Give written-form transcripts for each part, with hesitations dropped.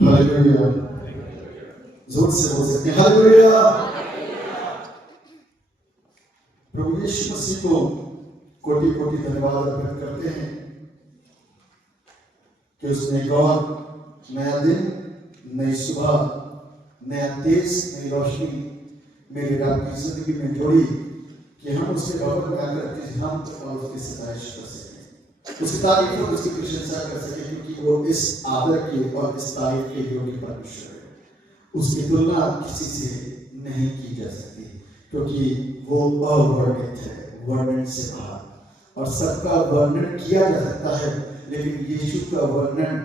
Hallelujah. जोर से बोल सकते हैं हालेलुया। प्रभु यीशु मसीह को कोटि कोटि धन्यवाद अर्पित करते हैं कि उसने एक और नया दिन, नई सुबह, नया तेज, नई रोशनी मेरी आपकी जिंदगी में जोड़ी कि हम उसके भवन में आकर हम और उसकी सताइश कर सकें, उसकी तारीफ और उसकी प्रशंसा कर सकें, क्योंकि वो इस आदर के और इस तारीफ के योग्य परमेश्वर है। उसकी तुलना किसी से नहीं की जा सकती, क्योंकि वो अवर्णित है, वर्णन से बाहर, और सबका वर्णन किया जा सकता है, लेकिन यीशु का वर्णन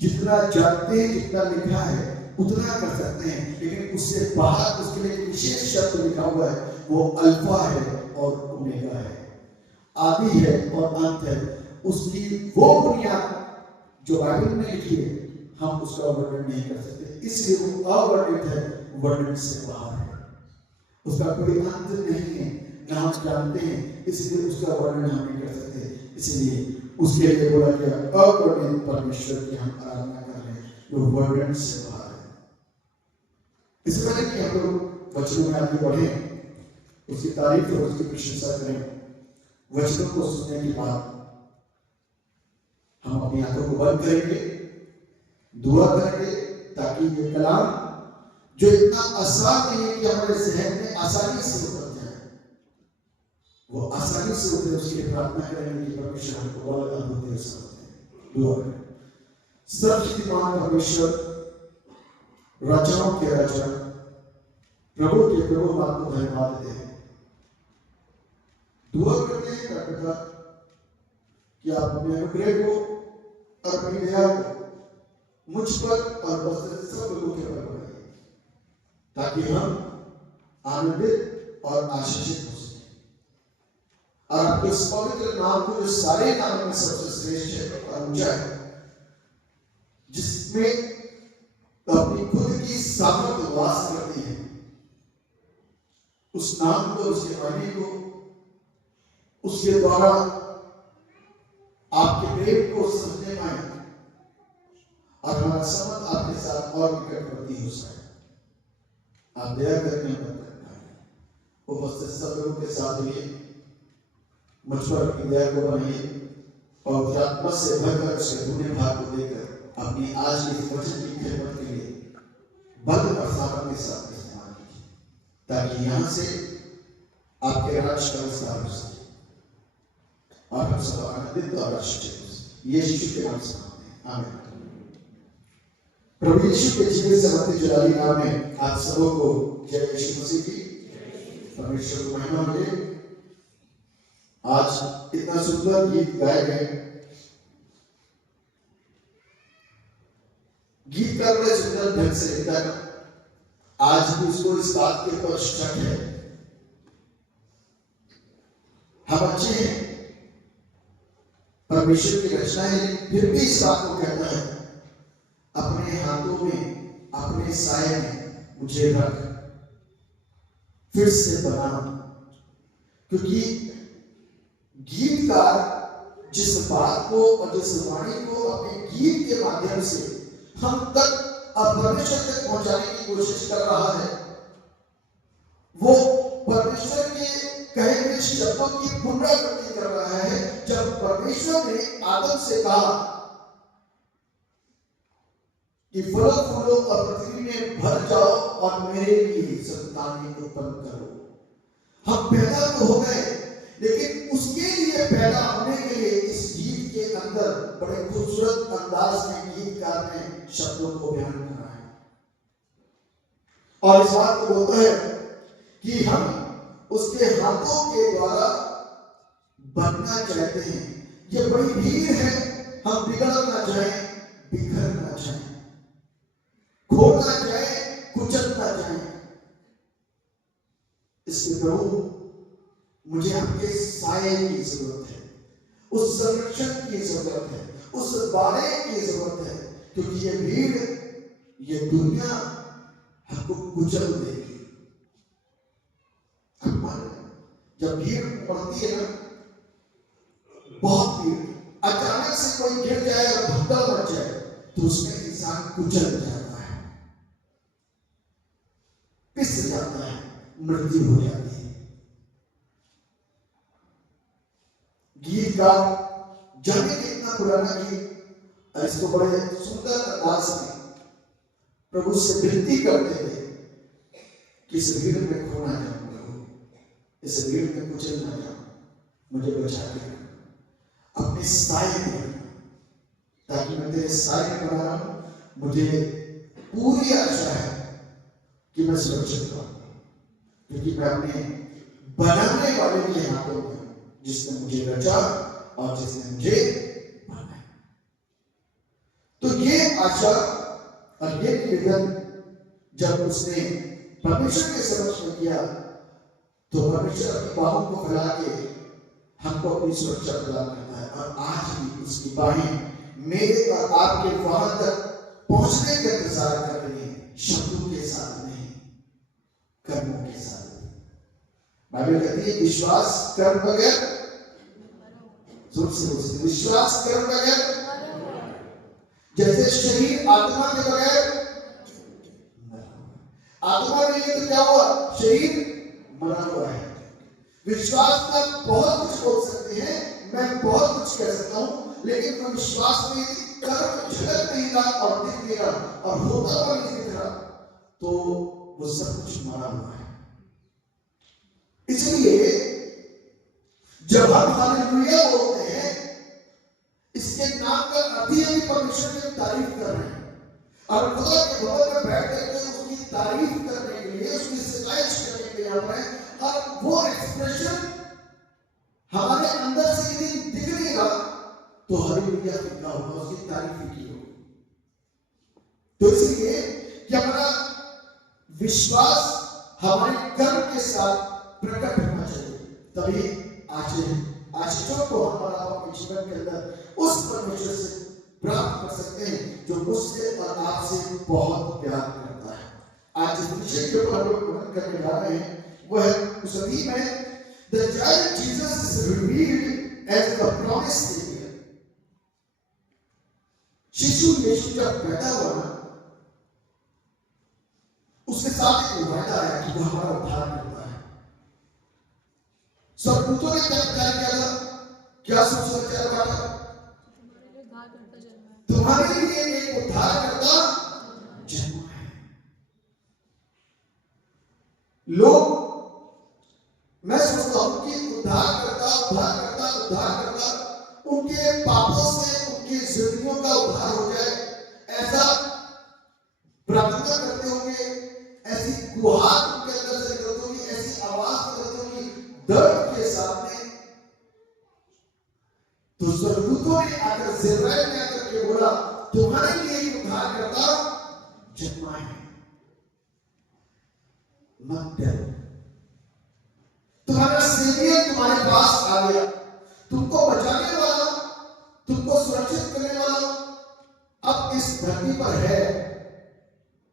जितना जानते हैं, जितना लिखा है उतना कर सकते हैं, लेकिन उससे बाहर उसके लिए विशेष शब्द लिखा हुआ है। वो अल्फा है और ओमेगा है, आदि है और अंत है। उसकी वो बुनियाद जो बाइबल में लिखी है, हम उसका वर्णन नहीं कर सकते, इसलिए वो अवर्णित है, वर्णन से बाहर है। उसका कोई अंत नहीं है, ना हम जानते हैं, इसलिए उसका वर्णन हम नहीं कर सकते। इसलिए उसके लिए बोला गया अवर्णित परमेश्वर की हम आराधना कर रहे हैं, जो वर्णन से बाहर है। इससे पहले कि हम लोग वचनों में आगे बढ़े, उसकी तारीफ और उसकी प्रशंसा करें, वचनों को सुनने के बाद हम अपनी आंखों को बंद करेंगे, दुआ करेंगे, ताकि ये कलाम जो इतना आसान नहीं है कि हमारे जहन में आसानी से उतर जाए, वो आसानी से उतरे। उसके लिए प्रार्थना करेंगे कि परमेश्वर हमको बल अद्भुत दे सकते। दुआ करें। सर्वशक्तिमान परमेश्वर, राजाओं के राजा, प्रभु के प्रभु, आपको धन्यवाद देते हैं। दुआ करते हैं पिता कि आप अपने अनुग्रह को और अपनी दया को मुझ पर और बस सब लोगों के पर बढ़ाइए, ताकि हम आनंदित और आशीषित हो सकें, और आपके इस पवित्र नाम को, जो सारे नाम में सबसे श्रेष्ठ है और ऊंचा है, जिसमें अपनी खुद की सामर्थ वास करती है, उस नाम को, उसके वाणी को, उसके द्वारा आपके प्रेम को समझने पाए और हमारा संबंध आपके साथ और निकटवर्ती हो सके। आप दया करके मदद करना है। उपस्थित सब लोगों के साथ हुए मुझ पर अपनी दया को बनाइए, और आत्मा से भरकर उसके पूरे भाग को देकर अपनी आज की वचन की खिदमत के लिए बल और सामर्थ के साथ इस्तेमाल कीजिए, ताकि यहाँ से आपके राज का विस्तार हो सके और हम सब आनंदित और आशीषित हो सके। यीशु के नाम से आमीन। प्रभु यीशु के जीवन से मत्ती जलाली नाम में आप सबों को जय यीशु मसीह की। परमेश्वर को महिमा मिले। आज इतना सुंदर गीत गाए गए, गीतकार बड़े सुंदर ढंग से लिखता है। आज भी उसको इस बात के ऊपर शक है, हम अच्छे हैं, परमेश्वर की रचना है, फिर भी इस बात को कहता है, अपने हाथों में, अपने साये में मुझे रख, फिर से बना। क्योंकि गीतकार जिस बात को और जिस वाणी को अपने गीत के माध्यम से हम तक परमेश्वर तक पहुंचाने की कोशिश कर रहा है, वो परमेश्वर के कहे हुए शब्दों की पुनरावृत्ति कर रहा है। जब परमेश्वर ने आदम से कहा कि फलो फूलो और पृथ्वी में भर जाओ और मेरे लिए संतान उत्पन्न करो, हम पैदा तो हो गए, लेकिन उसके लिए पैदा होने के लिए इस गीत के अंदर बड़े खूबसूरत अंदाज में गीतकार ने शब्दों को बयान करा है, और इस बात को बोलता है कि हम उसके हाथों के द्वारा बनना चाहते हैं। ये बड़ी भीड़ है, हम बिगड़ना चाहें, बिखरना चाहें, खोना चाहे, कुचलना चाहे, इसलिए प्रभु मुझे आपके साये की जरूरत है, उस संरक्षण की जरूरत है, उस बारे की जरूरत है, क्योंकि ये भीड़, ये दुनिया हमको कुचल देगी। जब भीड़ पड़ती है ना, बहुत भीड़, अचानक से कोई गिर जाए और भगदड़ मच जाए, तो उसमें इंसान कुचल जाता है, पिस जाता है, मृत्यु हो जाती है। गीत का जाने कितना पुराना गीत, इसको बड़े सुंदर अंदाज में प्रभु से विनती करते थे कि इस भीड़ में खो ना जाऊं प्रभु, इस भीड़ में कुचल ना जाऊं, मुझे बचा के रखना, अपने साए में रखना, ताकि मैं तेरे साए में बना रहूं। मुझे पूरी आशा है कि मैं सुरक्षित रहूंगा, क्योंकि मैं अपने बनाने वाले के हाथों में हूं, जिसने मुझे रचा और जिसने मुझे बनाया। तो ये आशा और ये निवेदन जब उसने परमेश्वर के समक्ष में किया, तो परमेश्वर अपनी बाहों को फैला के हमको अपनी सुरक्षा प्रदान करता है। और आज भी उसकी बाहें मेरे और आपके वहां तक पहुंचने का इंतजार कर रही है, शब्दों के साथ नहीं, कर्मों के साथ। बाइबल कहती है विश्वास कर्म बगैर, जोर से बोलते, विश्वास कर्म बगैर, जैसे शरीर आत्मा के बगैर, आत्मा नहीं है तो क्या हुआ, शरीर मरा हुआ है। विश्वास का बहुत कुछ बोल सकते हैं, मैं बहुत कुछ कह सकता हूं, लेकिन मैं विश्वास में कर्म झलक नहीं रहा और दिख नहीं रहा और होता हुआ नहीं दिख रहा, तो वो सब कुछ मरा हुआ है। इसलिए जब हम हालेलुया बोलते हैं, इसके नाम का अर्थ है कि परमेश्वर की तारीफ कर रहे हैं, और खुदा के भवन में बैठ करके उसकी तारीफ करने के लिए, उसकी सिफारिश करने के लिए हम हैं। और वो एक्सप्रेशन हमारे अंदर से यदि दिख नहीं रहा, तो हालेलुया क्या होगा, उसकी तारीफ की होगी। तो इसलिए कि हमारा विश्वास हमारे कर्म के साथ प्रकट होना चाहिए, तभी आशीषों को हमारा अपने जीवन के अंदर उस परमेश्वर से प्राप्त कर सकते हैं जो मुझसे और आपसे बहुत प्यार करता है। आज जिस विषय के ऊपर हम लोग वर्णन करने जा रहे हैं, वो है उस अध्याय में The child Jesus is revealed as the promised Savior. शिशु यीशु जब पैदा हुआ ना, उसके साथ एक वादा है कि वो हमारा उद्धार करता है। स्वर्गदूतों ने क्या किया था, क्या सुसमाचार बांटा, तुम्हारे लिए एक उद्धारकर्ता जन्मा है। लोग, मैं सोचता हूं कि उद्धारकर्ता उनके पापों से, उनकी जिंदगियों का उद्धार हो जाए, ऐसा प्रार्थना करते होंगे, ऐसी गुहार उनके अंदर से निकलती होगी, ऐसी आवाज निकलती होगी दर्द के साथ में। तो स्वर्गदूतों ने आकर, जिब्राइल ने आकर के बोला, तुम्हारे लिए एक उद्धारकर्ता जन्मा है, मत डरो, तुम्हारा सेवियर तुम्हारे पास आ गया, तुमको बचाने वाला, तुमको सुरक्षित करने वाला अब इस धरती पर है।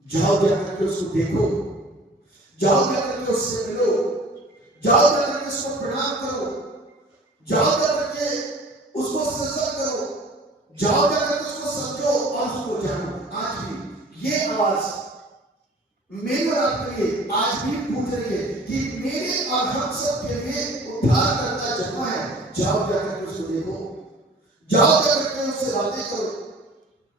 जाओ जाकर के उसको देखो, जाओ जाकर के उससे मिलो, जाओ जाकर के उसको प्रणाम करो, जाओ जाकर के उसको सजदा करो, जाओ जाकर के उसको समझो और उसको जानो। आज भी ये आवाज मेरे और आपके लिए आज भी पूछ रही है कि मेरे और हम सब के लिए उद्धारकर्ता जन्मा है। जाओ जाकर के उसको देखो, जाओ जाकर के उससे बातें करो,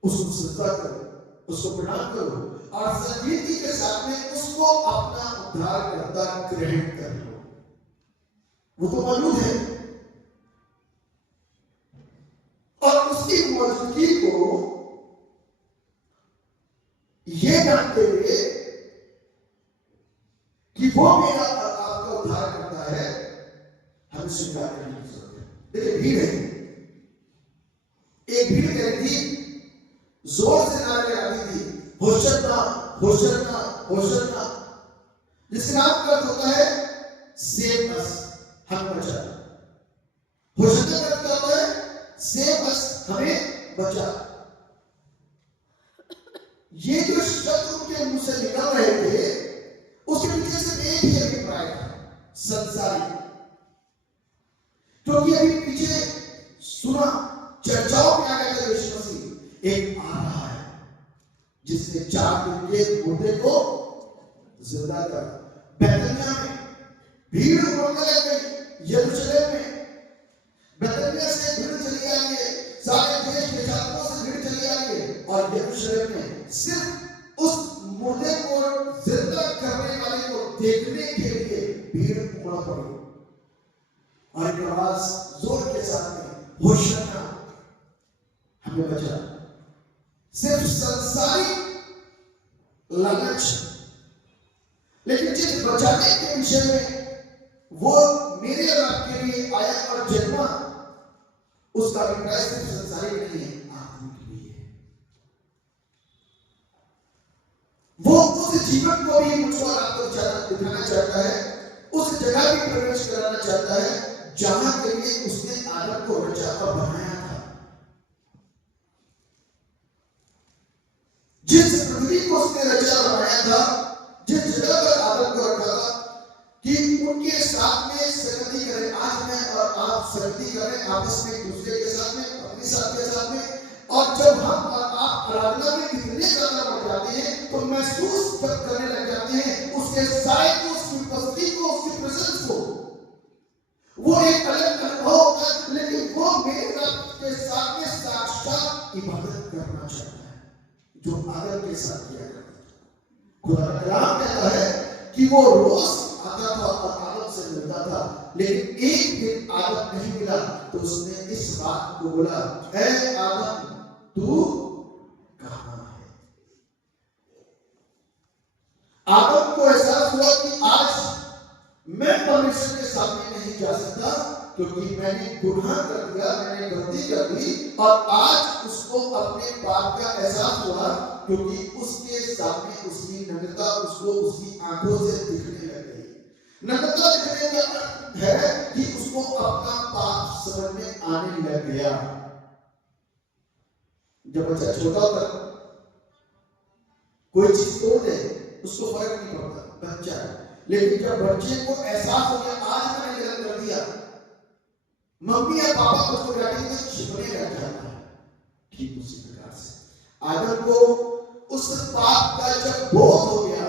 उसको सजदा करो, उसको प्रणाम करो और संजीदगी के साथ में उसको अपना उद्धारकर्ता ग्रहण कर लो। वो तो मौजूद है, और उसकी मौजूदगी को ये जानते हुए कि वो मेरा और आपका उद्धार करता है, हमें स्वीकार करने की जरूरत है। देखिए भीड़ है, एक भीड़ कहती थी, जोर से नारे लगाती थी, होशन्ना होशन्ना होशन्ना, जिसका नाम का होता है सेव अस, हम बचा। होशन्ना का मतलब होता है सेव अस, हमें बचा। ये जो शब्द उनके मुंह से निकल रहे थे, उसके पीछे से एक ही अभिप्राय था, संसारी। क्योंकि अभी पीछे सुना, चर्चाओं में आ गया यीशु मसीह एक आ रहा है, जिसने 4 दिन के मुर्दे को जिंदा कर। बैतनिया में भीड़ उमड़ने लग गई। यरूशलेम में बैतनिया से भीड़ चली आई है, सारे देश के छात्रों से भीड़ चली आई है, और यरूशलेम में सिर्फ उस मुर्दे को जिंदा करने वाले को देखने के लिए भीड़ उमड़ पड़ी। और एक आवाज जोर के साथ में, होशाना, हमें बचा। सिर्फ संसारिक लालच, लेकिन जिस बचाने के विषय में वो मेरे और आपके लिए आया और जन्मा, उसका अभिप्राय सिर्फ संसारिक नहीं है, आत्मिक भी है। वो उस जीवन को भी मुझको आपको दिखाना चाहता है, उस जगह भी प्रवेश कराना चाहता है जहां के लिए उसने आदम को रचा और बनाया था। जिस पृथ्वी को उसने रचा और बनाया था, जिस जगह पर आदम को रखा था कि उनके साथ में संगति करें, आज मैं और आप संगति करें आपस में, एक दूसरे के साथ में, अपने साथ के साथ में। और जब हम और आप आराधना में इतने ज्यादा बढ़ जाते हैं तो महसूस करने लग जाते हैं उसके साय को, उसकी उपस्थिति को, उसकी प्रेजेंस को। वो एक अलग अनुभव होगा, लेकिन वो मेरे रब के साथ में साक्षात इबादत करना चाहता है, जो आदम के साथ किया करता था। खुदा का कलाम कहता है कि वो रोज आता था और आदम से मिलता था, लेकिन एक दिन आदम नहीं मिला तो उसने इस बात को बोला, ऐ आदम तू कहां है? आदम को एहसास हुआ कि आज मैं परमेश्वर के सामने नहीं जा सकता, क्योंकि मैंने गुनाह कर दिया, मैंने गलती कर दी। और आज उसको अपने पाप का एहसास हुआ, क्योंकि उसके सामने उसकी नग्नता उसको उसकी आंखों से दिखने लग गई। नग्नता दिखने का अर्थ है कि उसको अपना पाप समझ में आने लग गया। जब बच्चा छोटा होता, कोई चीज तोड़ दे उसको फर्क नहीं पड़ता, बच्चा है। लेकिन जब बच्चे को एहसास हो गया आज मैंने गलत कर दिया, मम्मी या पापा को उसको डांटेंगे तो छिपने लग जाता है। ठीक उसी प्रकार से आदम को उस पाप का जब बोध हो गया,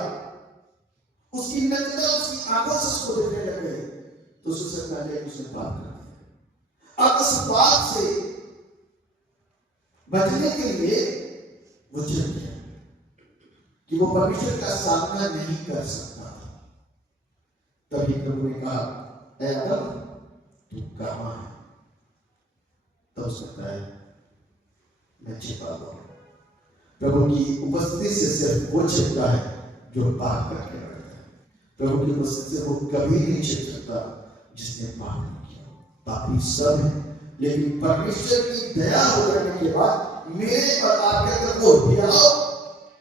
उसकी नग्नता उसकी आंखों से उसको दिखने लग गई, तो उससे पहले उसने पाप कर दिया। अब उस पाप से बचने के लिए वो चल गया कि वो परमेश्वर का सामना नहीं कर सकता था। तभी प्रभु ने कहा, ऐ आदम तू कहां है? तो सकता है मैं छिपा हुआ। प्रभु की उपस्थिति से सिर्फ वो छिपता है जो पाप करके रहता है। प्रभु की उपस्थिति से वो कभी नहीं छिप सकता जिसने पाप नहीं किया। पापी सब है, लेकिन परमेश्वर की दया हो जाने के बाद मेरे और आपके अंदर वो हिलाव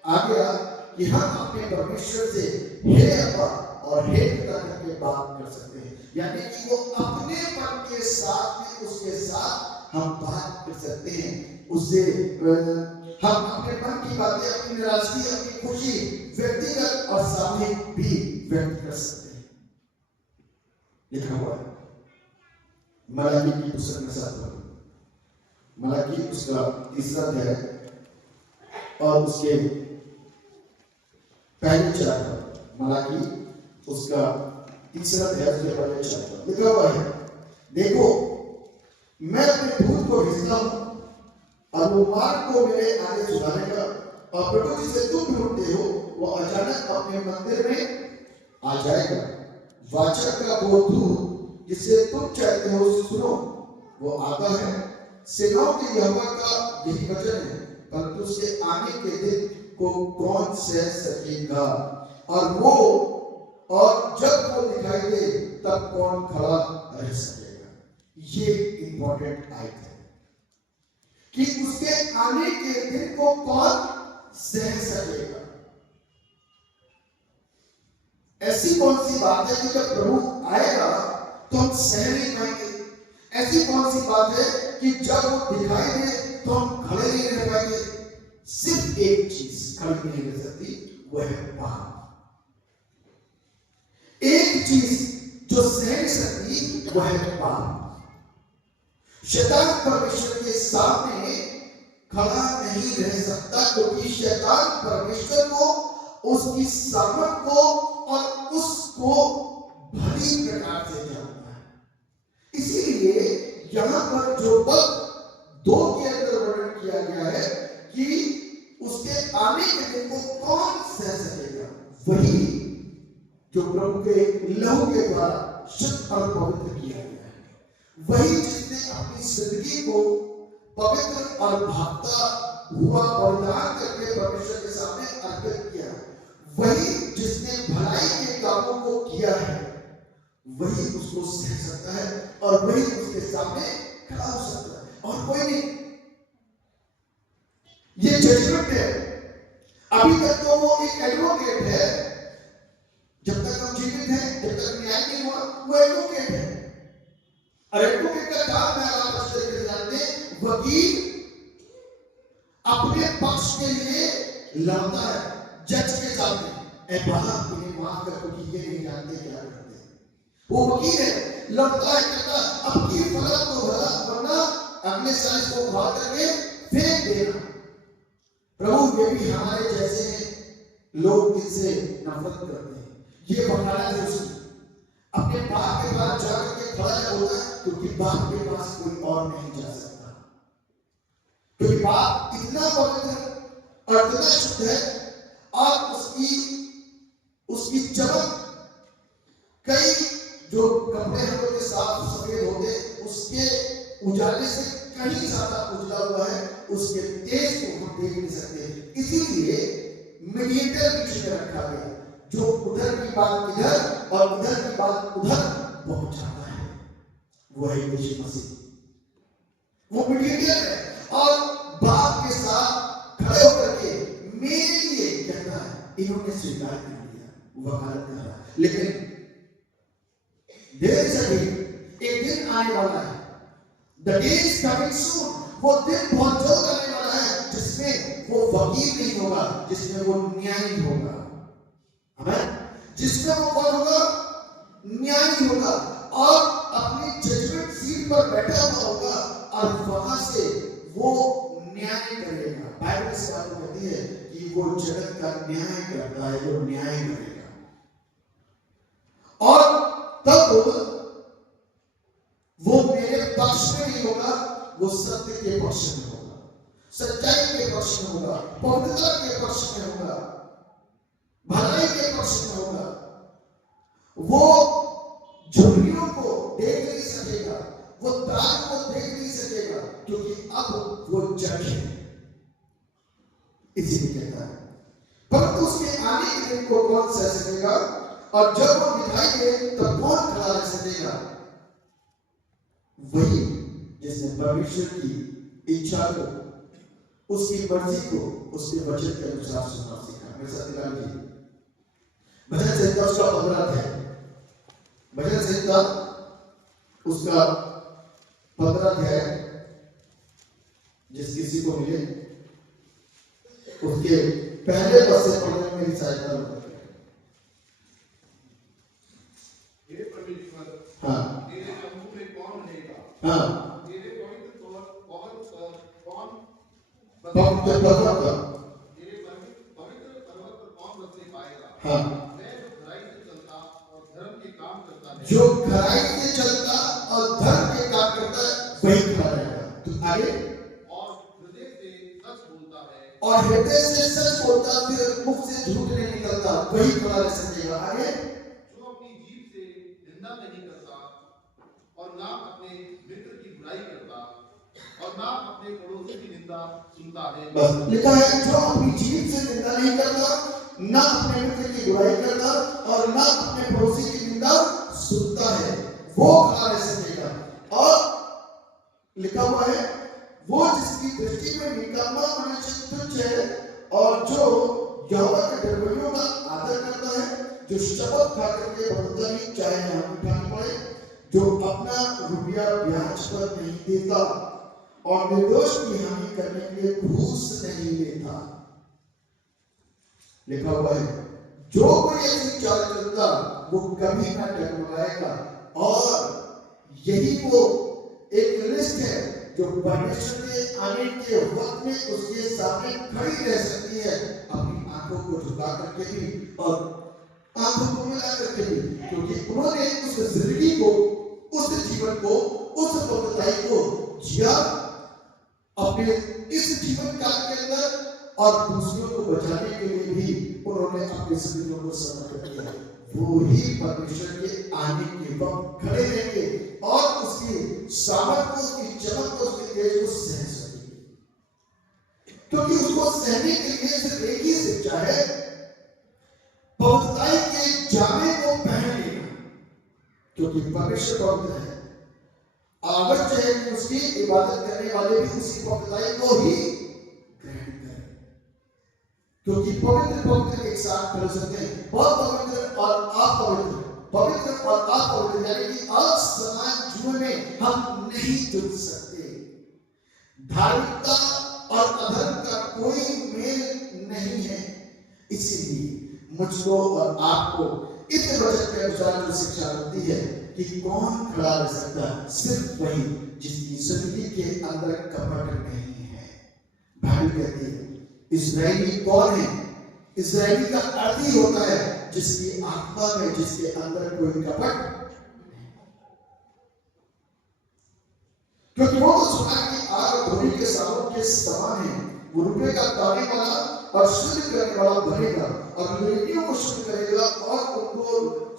आ गया कि हम अपने परमेश्वर से हे अब्बा और हे पिता करके बात कर सकते हैं। यानी कि वो अपने मन के साथ में उसके साथ हम बात कर सकते हैं। उससे हम अपने मन की बातें, अपनी निराशा, अपनी खुशी व्यक्तिगत और सामूहिक भी व्यक्त कर सकते हैं। लिखा हुआ है मलाकी की पुस्तक में साथ में, मलाकी उसका 3 अध्याय और उसके पहले 4 पद, मलाकी उसका 3 अध्याय के पहले 4 पद लिखा हुआ है, देखो मैं अपने दूत को भेजता हूं और वो मार्ग को मेरे आगे सुधारेगा, और प्रभु जिसे तुम ढूंढते हो वो अचानक अपने मंदिर में आ जाएगा। वाचा का वो दूत जिसे तुम चाहते हो सुनो, वो आता है। सेनाओं के यहोवा का यही वचन है, परंतु उसके आने के दिन को कौन सह सकेगा, और जब वो दिखाई दे तब कौन खड़ा रह सकेगा। ये इंपॉर्टेंट आयत है कि उसके आने के दिन को कौन सह सकेगा। ऐसी कौन सी बात है कि जब प्रभु आएगा तो हम सह नहीं पाएंगे? ऐसी कौन सी बात है कि जब वो दिखाई दे तो हम खड़े नहीं रह पाएंगे? सिर्फ एक चीज खड़ी नहीं रह सकती, वो है पाप। एक चीज जो सह नहीं सकती वो है पाप। शैतान परमेश्वर के सामने खड़ा नहीं रह सकता, क्योंकि शैतान परमेश्वर को, उसकी सामर्थ को और उसको भली प्रकार से जानता है। इसीलिए यहां पर जो पद 2 के अंदर वर्णन किया गया है कि उसके आने के दिन को कौन सह सकेगा, वही जो प्रभु के लहू के द्वारा शुद्ध और पवित्र किया गया है, वही जिसने अपनी जिंदगी को पवित्र और भागता हुआ बलिदान करके परमेश्वर के सामने अर्पित किया, वही जिसने भलाई के कामों को किया है, वही उसको सह सकता है और वही उसके सामने खड़ा हो सकता है, और कोई नहीं। ये जजमेंट है। अभी तक तो वो एक एडवोकेट है, जब तक हम जीवित हैं, जब तक न्याय नहीं हुआ, वो एडवोकेट है। और एडवोकेट का काम है, आप अच्छे तरीके से जानते हैं, वकील अपने पक्ष के लिए लड़ता है जज के सामने, ए बाप इन्हें माफ कर, क्योंकि ये नहीं जानते क्या करते हैं। वो वकील है, लड़ता है, कहता अब की फलक तो भला, वरना अगले साल इसको उठा करके फेंक देना। प्रभु ये भी हमारे जैसे हैं, लोग इनसे नफरत करते हैं। ये वकालत है उसकी, अपने बाप के पास जाकर के खड़ा होता है, क्योंकि बाप के पास कोई और नहीं जा सकता, क्योंकि बाप इतना पवित्र और इतना शुद्ध है, और उसकी चमक, कई जो कपड़े हम लोग के साफ सफेद होते, उसके उजाले से कहीं ज्यादा उजला हुआ है, उसके तेज को हम देख नहीं सकते। इसीलिए मीडिएटर बीच में रखा गया, जो उधर की बात इधर और उधर की बात उधर पहुंचाता है, वो है यीशु मसीह। वो मीडिएटर है, और बाप के साथ खड़े होकर के मेरे लिए कहता है, इन्होंने स्वीकार कर लिया, वकालत कर रहा है। लेकिन देर से भी एक दिन आने वाला है, The day is coming soon, वो दिन बहुत जल्द आने वाला है, जिसमें वो वकील नहीं होगा, जिसमें वो न्यायी होगा। आमीन। जिसमें वो कौन होगा? न्यायी होगा, और अपनी जजमेंट सीट पर बैठा हुआ होगा, और वहां से वो न्याय करेगा। बाइबल इस बात को कहती है कि वो जगत का न्याय करता है, वो न्याय करेगा। और तब वो मेरे पक्ष में नहीं होगा, वो सत्य के पक्ष में होगा, सच्चाई के पक्ष में होगा, पवित्रता के पक्ष में होगा, भलाई के पक्ष में होगा। वो झुर्रियों को देख नहीं सकेगा, वो दाग को देख नहीं सकेगा, क्योंकि अब वो जज है। इसीलिए कहता है, परंतु उसके आने के दिन को कौन सह सकेगा, और जब वो दिखाई दे तब कौन खड़ा रह सकेगा? वही जिसने परमेश्वर की इच्छा को, उसकी मर्जी को, उसके वचन के अनुसार सुनना सीखा। मेरे साथ मिला जी, भजन संहिता उसका 15 अध्याय, भजन संहिता उसका 15 अध्याय, जिस किसी को मिले उसके पहले पद से पढ़ने में मेरी सहायता होगी। हाँ हाँ, पवित्र पर्वत पर हाँ, जो खराई से चलता और धर्म के काम करता है, वही खड़ा रहेगा। तो आगे, और हृदय से सच बोलता, फिर मुख से झूठ नहीं निकलता, वही खड़ा रह सकेगा। आगे, जो अपनी जीभ से निंदा नहीं करता, और ना अपने मित्र की बुराई करता, और ना अपने पड़ोसी की निंदा सुनता है। बस लिखा है, जो अपनी जीभ से निंदा नहीं करता, ना अपने मित्र की बुराई करता, और ना अपने पड़ोसी की निंदा सुनता है, वो खड़ा रह सकेगा। और लिखा हुआ है, वो जिसकी दृष्टि में निकम्मा मनुष्य तुच्छ है, और जो यहोवा के डरवैयों का आदर करता है, जो शपथ खा करके बदतमीजी चाहे हाथ उठानी पड़े, जो अपना रुपया ब्याज पर नहीं देता, और निर्दोष की हानि करने के लिए घूस नहीं लेता। लिखा हुआ है, जो कोई ऐसी चाल चलता, वो कभी ना डगमगाएगा। और यही वो एक लिस्ट है जो परमेश्वर के आने के वक्त में उसके सामने खड़ी रह सकती है, अपनी आंखों को झुका करके भी और आंखों को मिला करके भी, क्योंकि उन्होंने उस जिंदगी को, उस जीवन को, उस पवित्रताई को जिया अपने इस जीवन काल के अंदर, और दूसरों को बचाने के लिए भी उन्होंने अपने जिंदगियों को समर्पित किया। वो ही परमेश्वर के आने के वक्त खड़े रहेंगे और उसकी सामर्थ को, उसकी चमक को, उसके तेज को सह सकेंगे, क्योंकि उसको सहने के लिए सिर्फ एक ही शिक्षा है, पवित्रताई के जामे को पहन लेना, क्योंकि परमेश्वर पवित्र है। आवश्यक है कि उसकी इबादत करने वाले भी उसी पवित्रताई को ही ग्रहण करें, क्योंकि पवित्र पवित्र एक साथ कर सकते हैं। बहुत पवित्र और अपवित्र, पवित्र और अपवित्र यानी कि असमान जीवन में हम नहीं जुड़ सकते। धार्मिकता और अधर्म का कोई मेल नहीं है। इसीलिए मुझको और आपको इस वचन के अनुसार जो शिक्षा मिलती है कि कौन खड़ा रह सकता है, सिर्फ वही जिसकी जिंदगी के अंदर कपट नहीं है। बाइबल कहती है इस्राएली कौन है? इस्राएली का अर्थ ही होता है जिसकी आत्मा में, जिसके अंदर कोई कपट नहीं, क्योंकि वो तो सुना कि आग और धूलि के सालों के समान है। वो रुपये का ताने वाला और शुद्ध करने वाला बनेगा और लेवियों को शुद्ध करेगा और उनको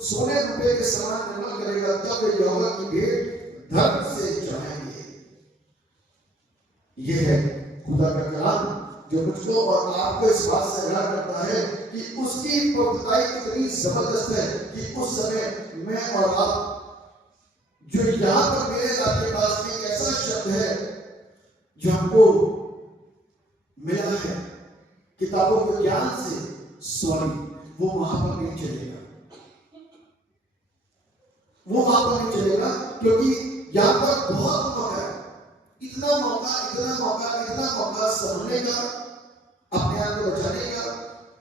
सोने रुपये के समान निर्मल करेगा, तब वे यहोवा की भेंट धर्म से चढ़ाएंगे। यह है खुदा का कलाम जो मुझको और आपको इस बात से आगाह करता है कि उसकी पवित्रताई इतनी जबरदस्त है कि उस समय मैं और आप जो यहाँ पर मेरे आपके पास एक ऐसा शब्द है जो हमको मिला है किताबों के ज्ञान से, सॉरी, वो वहां पर नहीं चलेगा, वो वहां पर नहीं चलेगा, क्योंकि यहाँ पर बहुत मौका है, इतना मौका, इतना मौका, इतना मौका संभलने का, अपने आप को बचाने का,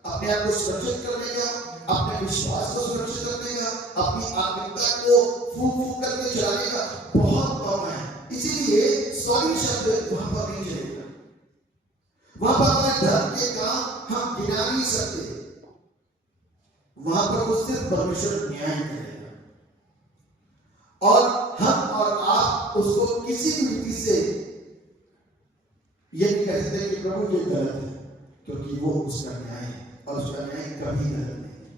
अपने आप को सुरक्षित करने का, अपने विश्वास को सुरक्षित करने का, अपनी आत्मिकता को फूंक फूंक करके चलाने का बहुत मौका है। इसीलिए सॉरी शब्द वहां पर नहीं चलेगा। वहां पर अपने धर्म के काम हम गिना नहीं सकते, वहां पर वो सिर्फ परमेश्वर न्याय करेगा और हम और आप उसको किसी भी रीति से ये नहीं कह सकते कि प्रभु ये गलत है, क्योंकि वो उसका न्याय है और उसका न्याय कभी गलत नहीं है।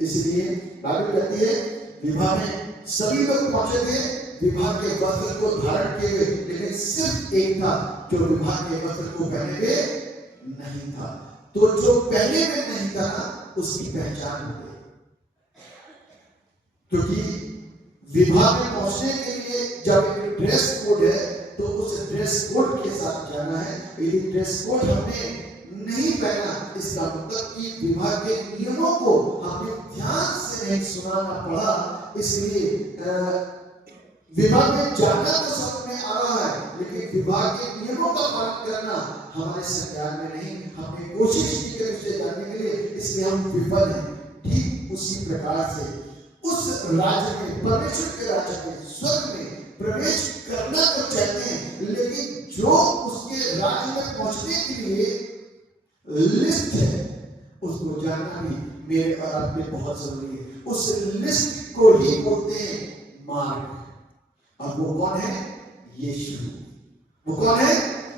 इसलिए बाइबल कहती है विवाह में सभी लोग पहुंचे थे विवाह के वस्त्र को धारण किए हुए, लेकिन सिर्फ एक था जो विवाह के वस्त्र को पहने हुए नहीं था। तो जो पहले में नहीं था ना, उसकी पहचान हो गई, क्योंकि विवाह में पहुंचने के लिए जब एक ड्रेस कोड है तो उस ड्रेस कोड के साथ जाना है। यदि ड्रेस कोड हमने नहीं पहना, इसका मतलब कि विवाह के नियमों को हमने ध्यान से नहीं सुनाना पड़ा। इसलिए विवाह में जाना तो सब में आ रहा है, लेकिन विवाह के नियमों का पालन करना हमारे संज्ञान में नहीं। हमने कोशिश की कि उसे जानने के लिए, इसलिए हम विफल हैं। ठीक उसी प्रकार से उस राज्य में, परमेश्वर के राज्य में, स्वर्ग में प्रवेश करना तो चाहते हैं, लेकिन जो उसके राज्य में पहुंचने के लिए लिस्ट है उसको जानना भी मेरे और आपके बहुत जरूरी है। उस लिस्ट को ही बोलते हैं मार्ग। और वो कौन है? यीशु। वो कौन है?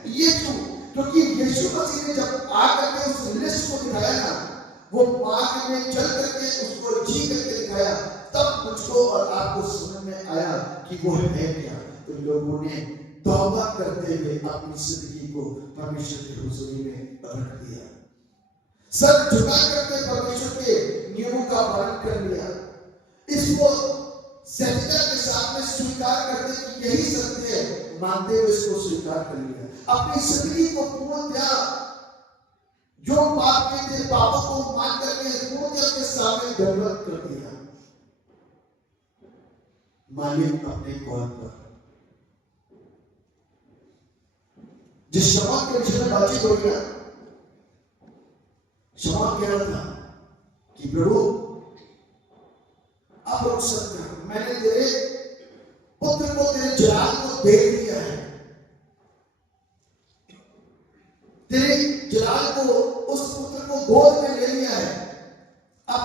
यीशु। क्योंकि यीशु मसीह ने जब आकर के उस लिस्ट को दिखाया ना, वो मार्ग में चल करके उसको जी करके दिखाया, तब मुझको और आपको समझ में आया कि वो है क्या। तो लोगों ने तौबा करते हुए अपनी जिंदगी को परमेश्वर की हुजूरी में रख दिया, सर झुका करके परमेश्वर के नियमों का पालन कर लिया, इसको सहजता के साथ में स्वीकार करते कि यही सत्य है, मानते हुए इसको स्वीकार कर लिया। अपनी जिंदगी को पूर्णतया जो पाप के थे, पापों को मान करके पूर्णतया के सामने दंडवत कर दिया। मालिक अपने कौल पर जिस शमौन के विषय में बातचीत हो गया, शमौन कह रहा था कि प्रभु अब रुक सकते हैं, मैंने तेरे पुत्र को, तेरे जलाल को दे दिया है, गोद में ले लिया है। अब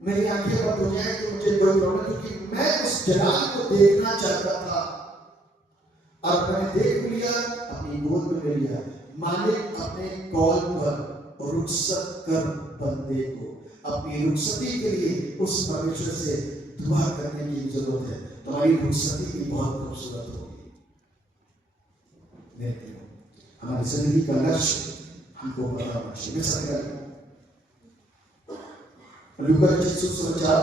मेरी आंखें बंद हो जाए तो मुझे कोई प्रॉब्लम, क्योंकि मैं उस जलाल को देखना चाहता था और मैंने देख लिया, अपनी गोद में ले लिया। मालिक अपने कॉल पर रुखसत कर बंदे को अपनी रुखसती के लिए उस परमेश्वर से दुआ करने की जरूरत है। तुम्हारी रुखसती भी बहुत खूबसूरत होगी। हमारी जिंदगी का लक्ष्य हमको पता होना चाहिए। लूका रचित सुसमाचार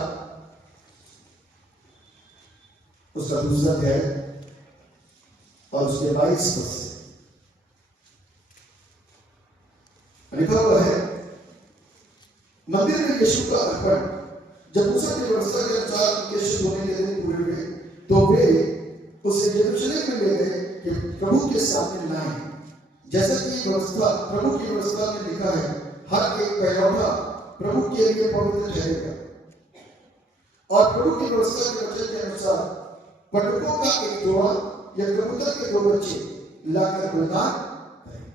उसका दूसरा अध्याय और उसके 22 पद से लिखा हुआ है, मंदिर में यीशु का अर्पण जब मूसा की व्यवस्था के अनुसार उनके शुद्ध होने के दिन पूरे हुए तो वे उसे यरूशलेम में ले गए कि प्रभु के सामने लाएं। जैसा कि व्यवस्था प्रभु की व्यवस्था में लिखा है, हर एक पहिलौठा प्रभु के लिए पवित्र ठहरेगा। और प्रभु की व्यवस्था के वचन के अनुसार बटुकों का एक जोड़ा या कबूतर के 2 बच्चे लाकर बलिदान करें।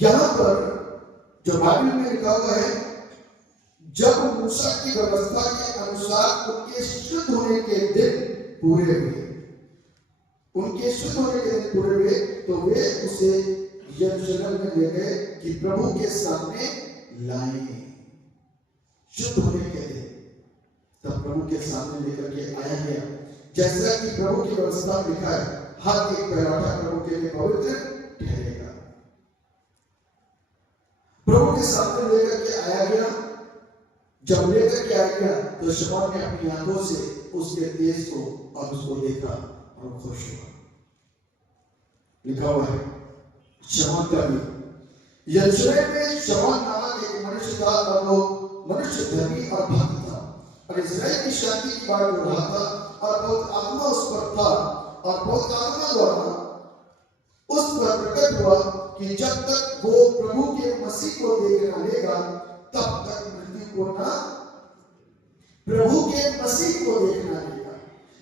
यहां पर जो बाइबल में लिखा हुआ है, जब मूसा की व्यवस्था के अनुसार उनके शुद्ध होने के दिन पूरे हुए, उनके शुद्ध होने के दिन पूरे हुए तो वे उसे यरूशलेम में ले गए कि प्रभु के सामने लाएं। शुद्ध होने के दिन तब प्रभु के सामने लेकर के आया गया। जैसा कि प्रभु की व्यवस्था में लिखा है, हर एक पहिलौठा प्रभु के लिए पवित्र ठहरेगा। प्रभु के सामने लेकर के आया गया। जब लेकर के आया गया तो शमौन ने अपनी आंखों से उसके तेज को और उसको देखा और खुश हुआ। लिखा हुआ है, शमौन का भी यरूशलेम में शमौन नामक एक मनुष्य था और वो मनुष्य धर्मी और भक्त था और इस्राएल की शांति की बात कर रहा था और बहुत आत्मा उस पर था और बहुत आत्मा द्वारा उस पर प्रकट हुआ कि जब तक वो प्रभु के मसीह को देख न लेगा तब तक मृत्यु को ना प्रभु के मसीह को देखना लेगा।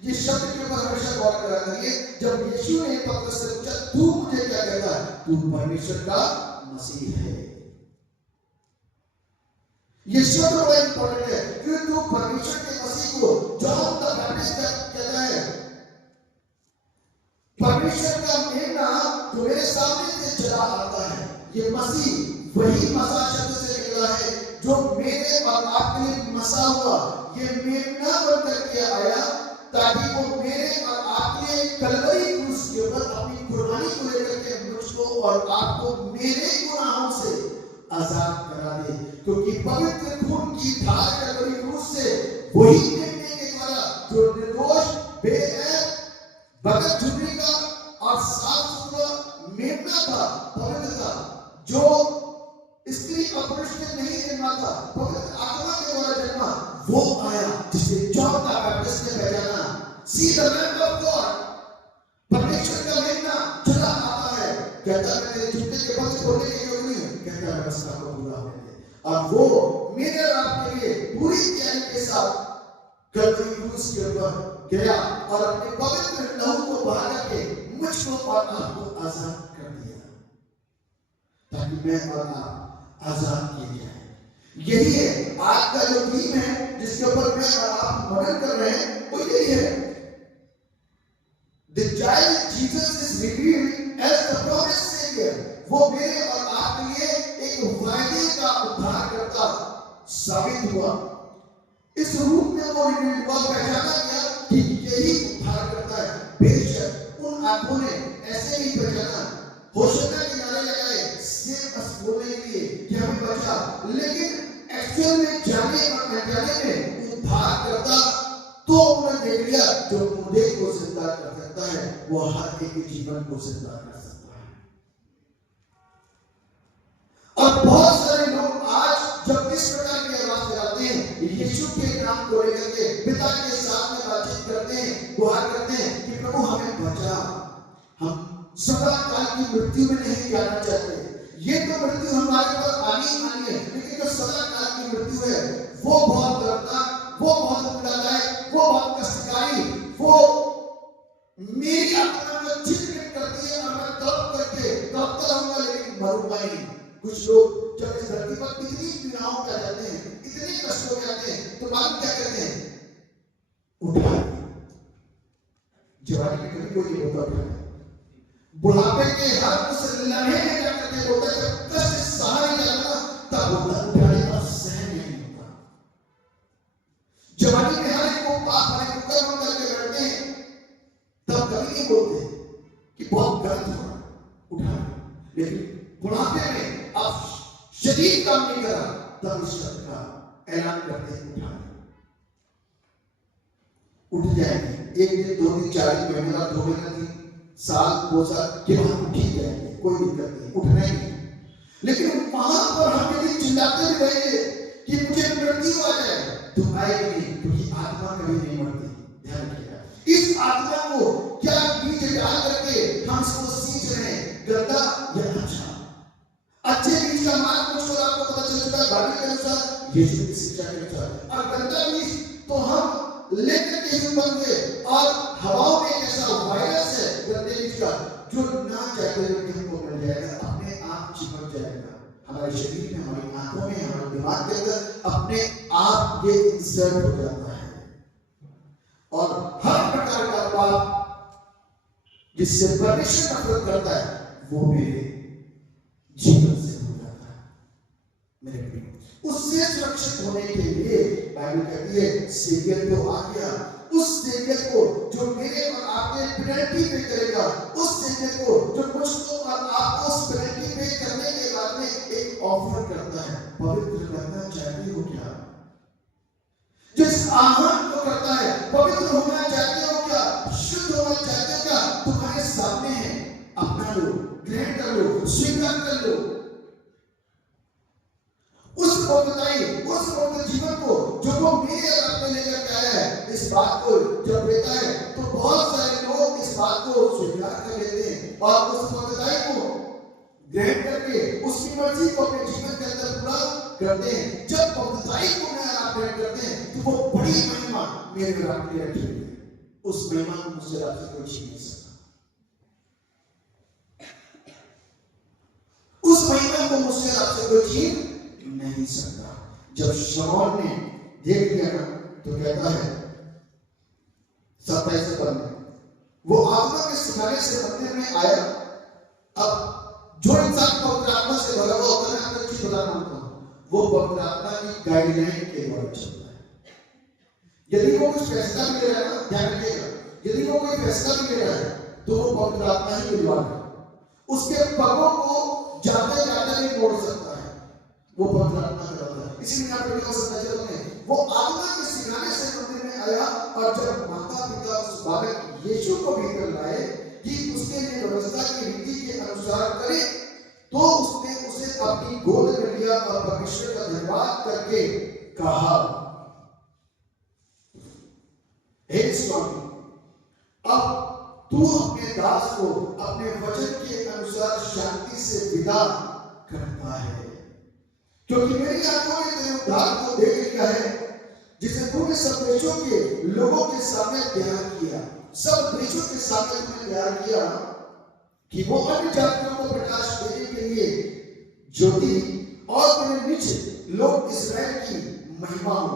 ये शब्द के ऊपर हमेशा गौर करा करिए। जब यीशु ने पतरस से पूछा, तू मुझे क्या कहता है? तू परमेश्वर का मसीह है। ये शब्द बड़ा इंपॉर्टेंट है क्योंकि तू परमेश्वर के मसीह को जॉन द बैप्टिस्ट कहता है, परमेश्वर का मेमना जो मेरे सामने से चला आता है। ये मसीह वही मसा शब्द से निकला है जो मेरे और आपके लिए मसा हुआ। ये मेमना बनकर के आया ताकि वो मेरे और आपके लिए कलवरी क्रूस के ऊपर अपनी कुर्बानी को लेकर के मुझको और आपको मेरे गुनाहों से आजाद करा दे। क्योंकि पवित्र खून की धार कलवरी क्रूस से वही मेमने के द्वारा जो निर्दोष बेऐब बगैर झुर्री का और साफ सुथरा मेमना था, पवित्र था, जो स्त्री और पुरुष के नहीं जन्मा था, पवित्र आत्मा के द्वारा जन्मा, वो आया जिसे जॉन द बैप्टिस्ट ने पहचाना। See the lamb of God, परमेश्वर का मेमना चला आता है। कहता है मेरे जूते के बल खोलने के योग्य नहीं हूं, कहता है व्यवस्था को पूरा होने दे। और वो मेरे और आपके लिए पूरी तैयारी के साथ कलवरी क्रूस के ऊपर गया और अपने पवित्र लहू को बहा करके मुझको और आपको आजाद कर दिया ताकि मैं और आप आजाद किए जाएं। यही है आज का जो थीम है जिसके ऊपर मैं और आप मनन कर रहे हैं, वो यही है, The child Jesus is revealed as the promised Savior। वो मेरे और आपके लिए एक वायदे का उद्धारकर्ता साबित हुआ। इस रूप में वो पहचाना गया कि यही उद्धार करता है। बेशक उन आंखों ने ऐसे नहीं पहचाना, होशन्ना के नारे लगाए सिर्फ बस बोलने के लिए कि हमें बचा, लेकिन एक्चुअल में जाने और न जाने में उद्धार करता तो उन्होंने देख लिया जो मुर्दे को जिंदा कर सकता है, वो हर एक जीवन को जिंदा कर सकता है। और बहुत सारे लोग आज जब इस प्रकार की आवाज लगाते हैं, यीशु के नाम को लेकर के पिता के साथ में बातचीत करते हैं, गुहार करते हैं कि प्रभु हमें बचा, हम सदा काल की मृत्यु में नहीं जाना चाहते। ये तो मृत्यु हमारे पर आनी है, लेकिन जो सदा काल की मृत्यु है वो बहुत दर्दनाक, वो बहुत पीड़ादायक, वो बहुत कष्टकारी, वो मेरी आत्मा को चिन्हित करती है और मैं तड़प करके तड़पता रहूंगा मरूंगा नहीं। कुछ लोग जब इस धरती पर इतनी पीड़ाओं में जाते हैं, इतने कष्टों में आते हैं, तो मालूम क्या करते हैं? उठा। जवानी में कभी कोई नहीं बोलता उठा। बुढ़ापे के हर उस लम्हे में क्या करते बोलता है, जब कष्ट सहा नहीं जाता तब बोलता उठाने का सहन नहीं होता। जवानी में हर एक को पाप हर एक कर्म करके बैठते हैं, तब कभी नहीं बोलते कि बहुत गलत हुआ उठा। लेकिन बुढ़ापे में अब शरीर काम नहीं करा, तब इस शब्द का ऐलान करते हैं उठा। उठ जाएंगे, 1 दिन 2 दिन 4 दिन महीने बाद 2 महीने 3 साल 2 साल के बाद उठ ही जाएंगे, कोई दिक्कत नहीं, उठना ही नहीं। लेकिन वहां पर हम यदि चिल्लाते भी रहेंगे कि मुझे मृत्यु आ जाए, तो आएगी नहीं, क्योंकि आत्मा कभी नहीं मरती। ध्यान रखिएगा, इस आत्मा को क्या बीज डाल करके हम इसको सींच रहे हैं, गंदा या अच्छा। अच्छे बीज का मार्ग मुझको आपको पता चल चुका है बाइबल के अनुसार, यीशु की शिक्षा के अनुसार। और गंदा बीज तो हम लेकर के ही बन गए, और हवाओं में एक ऐसा वायरस है गंदे बीज का, जो ना चाहते हुए हमको मिल जाएगा, अपने आप चिपक जाएगा हमारे शरीर में, हमारी आंखों में, हमारे दिमाग के अंदर अपने आप ये इंसर्ट हो जाता है। और हर प्रकार का पाप जिससे परमेश्वर नफरत करता है, वो मेरे जीवन से हो जाता है। मेरे प्रिय, उससे सुरक्षित होने के लिए बाइबल कहती है सेवियर तो आ गया। उस सेवियर को जो मेरे और आपके पेनल्टी पे करेगा, उस सेवियर को जो मुझको और आपको उस पेनल्टी पे करने के बाद में एक ऑफर करता है। पवित्र करना चाहते हो क्या? जिस आह्वान को करता है, पवित्र होना चाहते हो क्या, शुद्ध होना चाहते हो क्या, तुम्हारे सामने है, अपना लो, ग्रहण कर लो, स्वीकार कर लो। उस पवित्र जीवन को जो वो मेरे और आपने लेकर के आया है, इस बात को जब लेता है तो बहुत सारे लोग इस बात को स्वीकार कर लेते हैं और उस पवित्रता को ग्रहण करके उसकी मर्जी को अपने जीवन के अंदर पूरा करते हैं। जब पवित्रता को मैं आप ग्रहण करते हैं, तो वो बड़ी महिमा मेरे और आपके लिए रखी हुई है। उस महिमा को मुझसे आपसे कोई छीन नहीं सकता। उस महिमा को मुझसे आपसे कोई छीन नहीं सकता। जब शमौन ने देख लिया ना, तो कहता है 27 पद में, वो आत्मा के सिखाने से मंदिर में आया। अब जो इंसान पवित्र आत्मा से भरा हुआ होता है, मैं आपको चीज बताना चाहता हूं, वो पवित्र आत्मा की गाइडलाइन के द्वारा चलता है। यदि वो कुछ फैसला भी ले रहा है ना, ध्यान रखिएगा, यदि वो कोई फैसला भी ले रहा है, तो वो पवित्र आत्मा ही विद्वान है। उसके पगों को जाते जाते नहीं मोड़ सकता है, वो पवित्र आत्मा करता है। इसी में आप लोगों को समझते हैं, वो आत्मा के सिखाने से मंदिर में आया, और जब माता पिता उस बालक यीशु को भीतर लाए कि उसके लिए व्यवस्था की रीति के अनुसार करे, तो उसने उसे अपनी गोद में लिया और परमेश्वर का धन्यवाद करके कहा, हे स्वामी, अब तू अपने दास को अपने वचन के अनुसार शांति से विदा करता है, क्योंकि मेरी आंखों ने तेरे उद्धार को देख लिया है, जिसे तूने सब देशों के लोगों के सामने तैयार किया। सब देशों के सामने तूने तैयार किया कि वो अन्य जातियों को प्रकाश देने के लिए ज्योति और तेरे निज लोग इस्राएल की महिमा हो।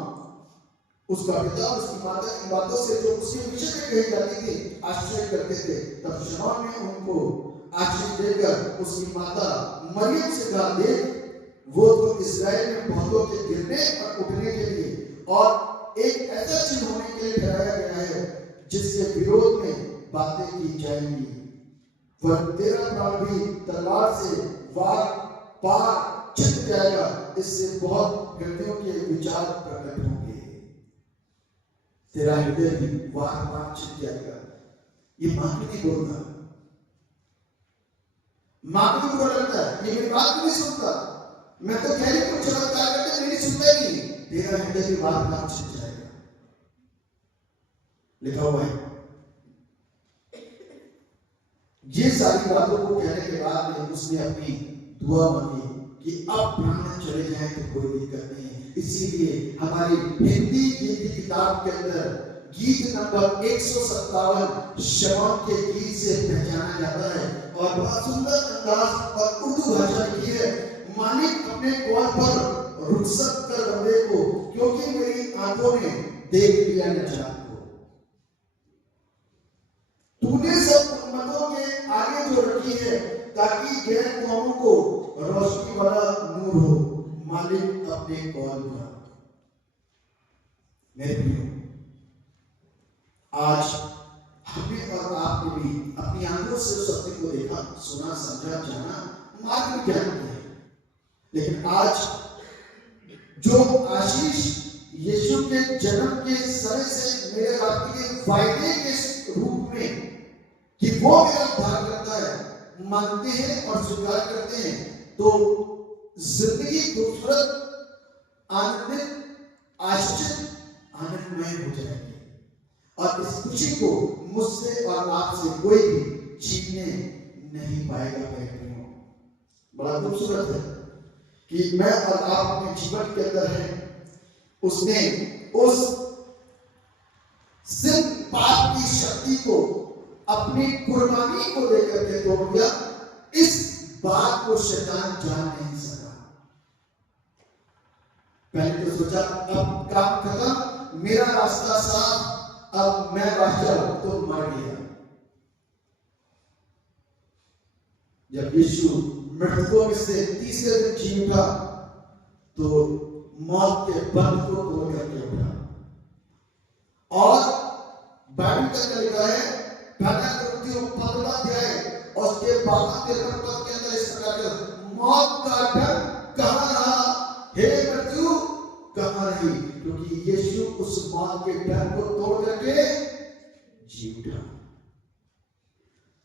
उसका पिता उसकी माता इन बातों से जो उसके विषय में कही जाती थी आश्चर्य करते थे। तब शमौन ने उनको आश्चर्य देकर उसकी माता मरियम से कहा, देख, वो तो इस्राएल में बहुतों के गिरने और उठने के लिए और एक ऐसा चिन्ह होने के लिए ठहराया गया है, जिसके विरोध में बातें की जाएंगी। वह तेरा प्राण भी तलवार से वार पार छिप जाएगा, इससे बहुत हृदयों के विचार प्रकट होंगे। तेरा हृदय भी वार पार छिप जाएगा। ये मां नहीं बोलता, मां को बुरा लगता है, ये मेरी बात नहीं सुनता, मैं तो कह रही हूं चमत्कार करते, मेरी सुनता ही नहीं। तेरा हृदय भी वार पार छिप जाएगा, लिखा हुआ है। ये सारी बातों को कहने के बाद में उसने अपनी दुआ मांगी कि अब प्राण चले जाए तो कोई दिक्कत नहीं है। इसीलिए हमारी हिंदी की किताब के अंदर गीत नंबर 157 शमौन के गीत से पहचाना जाता है, और बहुत सुंदर अंदाज और उर्दू भाषा मालिक अपने कॉल पर रुखसत कर बंदे को, क्योंकि मेरी आंखों ने देख लिया नजात को। तूने सब उम्मतों के आगे जो रखी है, ताकि गैर कौमों को रोशनी वाला नूर हो मालिक अपने कॉल पर। मेरे प्रियो, आज हमें और आपने भी अपनी आंखों से सत्य को देखा, सुना, समझा, जाना, मार्ग में ज्ञान किया। लेकिन आज जो आशीष यीशु के जन्म के समय से मेरे आपके वायदे के रूप में कि वो मेरा उद्धार करता है, मानते हैं और स्वीकार करते हैं, तो जिंदगी खूबसूरत, आनंदित, आश्चर्य, आनंदमय हो जाएगी। और इस खुशी को मुझसे और आपसे कोई भी छीनने नहीं पाएगा। मेरे प्रियो, बड़ा खूबसूरत है कि मैं और आप अपने जीवन के अंदर हैं। उसने उस सिर्फ पाप की शक्ति को अपनी कुर्बानी को लेकर के तोड़ दिया। इस बात को शैतान जान नहीं सका। पहले तो सोचा अब काम खत्म, मेरा रास्ता साफ, अब मैं बादशाह हूं, तो मर गया। जब यीशु मृतकों में से तीसरे दिन जी उठा, तो मौत के बंध को तोड़ करके उठा। और बाइबल के अंदर लिखा है, पहला कुरिन्थियों 15वां अध्याय और उसके 52-53 पद के अंदर इस प्रकार का, मौत का डर कहां रहा, हे मृत्यु कहां रही, क्योंकि यीशु उस मौत के डर को तोड़ करके जी उठा।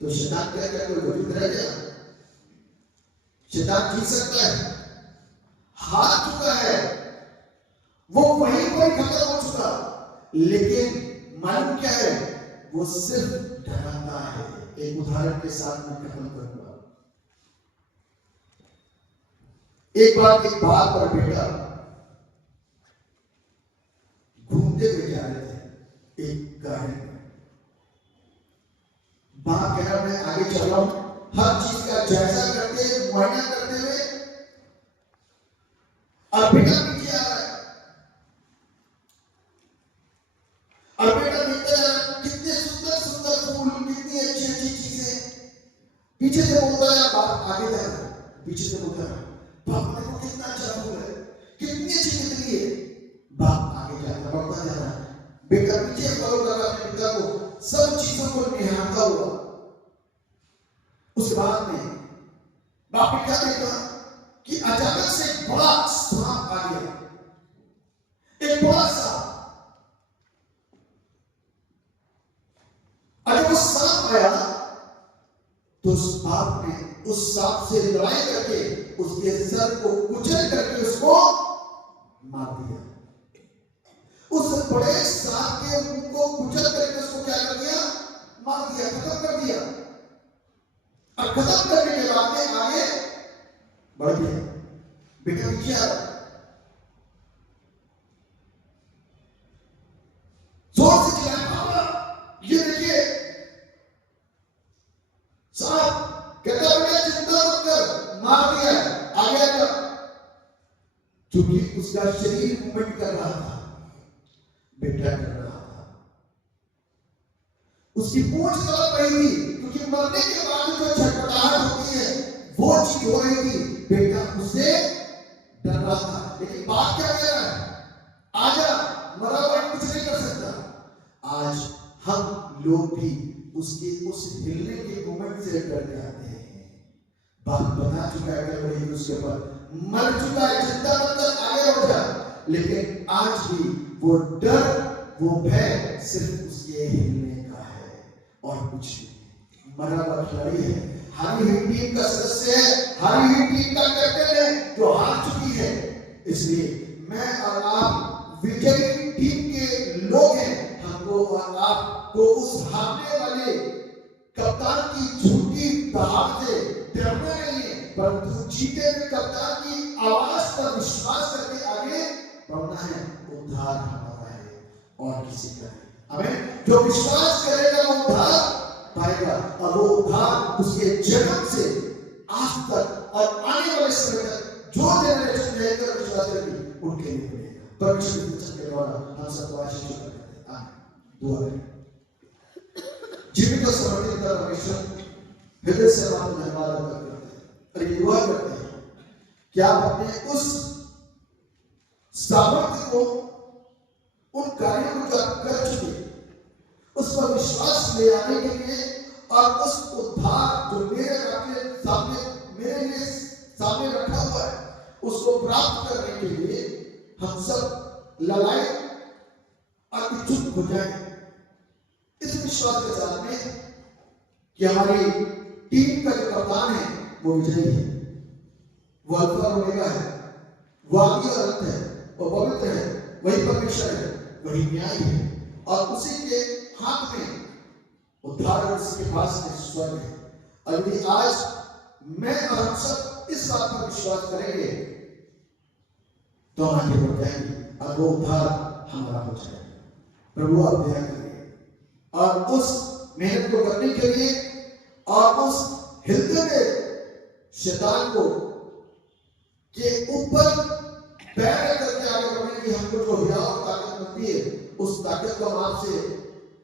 तो शैतान क्या क्या कोई वजूद रह गया? शैतान जीत सकता है? हार चुका है, वो वहीं पर खत्म हो चुका। लेकिन मालूम क्या है, वो सिर्फ डराता है। एक उदाहरण के साथ मैं खत्म करूंगा। एक बार एक बाप और बेटा घूमते हुए जा रहे थे एक गार्डन में। बाप कह रहा मैं आगे चल रहा हूं, हर चीज का जायजा करते, मुआयना करते हुए, और बेटा पीछे आ रहा है। और बेटा देखता जा रहा है, कितने सुंदर सुंदर फूल, कितनी अच्छी अच्छी चीजें। पीछे से बोलता है, बाप आगे जा रहा है, पीछे से बोलता है, बाप देखो कितना अच्छा फूल है, कितनी अच्छी दिखती है। बाप आगे जा रहा है, बढ़ता जा रहा है, बेटा पीछे फॉलो कर रहा है अपने पिता को, सब चीजों को निहारता हुआ। उसके बाद में बाप ने क्या देखा कि अचानक से एक बड़ा सांप आ गया, एक बड़ा सांप। और जब वो सांप आया, तो उस बाप ने उस सांप से लड़ाई करके उसके सर को कुचल करके उसको मार दिया। उस बड़े सांप के मुंह को कुचल करके उसको क्या कर दिया? मार दिया, खत्म कर दिया। और खत्म करने के बाद में आगे बढ़ गया। बेटा पीछे आ रहा, जोर से चिल्लाया, बाबा ये देखिए सांप। कहता बेटा चिंता मत कर, मार दिया, आ गया था। क्योंकि उसका शरीर मूवमेंट कर रहा था, बेटा कर रहा था, उसकी पूंछ तड़प रही थी, क्योंकि मरने के बाद जो छटपटाहट होती है वो चीज हो रही थी। बेटा उससे डर रहा था। लेकिन बात क्या कह रहा है? आजा, मरा हुआ कुछ नहीं कर सकता। आज हम लोग भी उसके उस हिलने के मोमेंट से डर जाते हैं। बात बता चुका है कल वही उसके ऊपर, मर चुका है, चिंता मत कर, आगे बढ़ जा। लेकिन आज भी वो डर, वो भय सिर्फ उसके हिलने का है और कुछ नहीं। मरा हुआ खिलाड़ी है, हारी हुई टीम का सदस्य है, हारी हुई टीम का कैप्टन है जो हार चुकी है। इसलिए मैं और आप विजयी टीम के लोग हैं। हमको और आपको उस हारने वाले कप्तान की झूठी दहाड़ से डरना नहीं है, परंतु जीते हुए कप्तान की आवाज पर विश्वास करके आगे बढ़ना है। उद्धार हमारा है और किसी का नहीं। हमें जो विश्वास करेगा वो उद्धार पाएगा, और वो उद्धार उसके जन्म से आज तक और आने वाले समय तक जो जनरेशन लेकर विश्वास करेगी उनके लिए मिलेगा। परमेश्वर के वचन के द्वारा हम सबको आशीष करते हैं। आमीन। दुआ करें। जीवित और समर्पित परमेश्वर, हृदय से हम आपको धन्यवाद करते हैं और ये दुआ करते हैं कि आप अपने उस सामर्थ्य को, उन कार्यों को जो आप कर चुके उस पर विश्वास ले आने के लिए और उस उद्धार जो मेरे लिए सामने रखा हुआ है उसको प्राप्त करने के लिए हम सब लड़ाई और इच्छुक हो जाए। इस विश्वास के साथ में कि हमारी टीम का जो कप्तान है वो विजयी है, वो अल्फा और ओमेगा है, वो आदि और अंत है, वो पवित्र है, वही परमेश्वर है, वही न्याय है और उसी के हाथ में उद्धार और उसके पास में स्वर्ग है। और यदि आज मैं और हम सब इस बात पर विश्वास करेंगे तो हम आगे बढ़ जाएंगे और वो उद्धार हमारा हो जाएगा। प्रभु आप दया करिए और उस मेहनत को करने के लिए और उस हिलते हुए शैतान को के ऊपर पैर करके आगे बढ़ने की हमको जो हियाव ताकत मिलती है उस ताकत को हम आपसे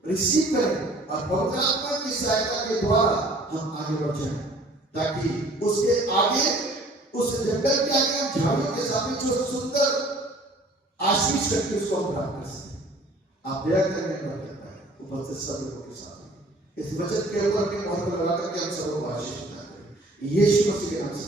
रिसीव करें और पवित्र आत्मा की सहायता के द्वारा हम आगे बढ़ जाएं ताकि उसके आगे, उस जंगल के आगे हम झाड़ियों के सामने जो सुंदर आशीष करके उसको हम प्राप्त कर सकें। आप दया करने का कहता है उपस्थित सब लोगों के साथ इस वचन के ऊपर अपने मोहर को लगा करके हम सबको आशीष देते हैं। यीशु मसीह के नाम से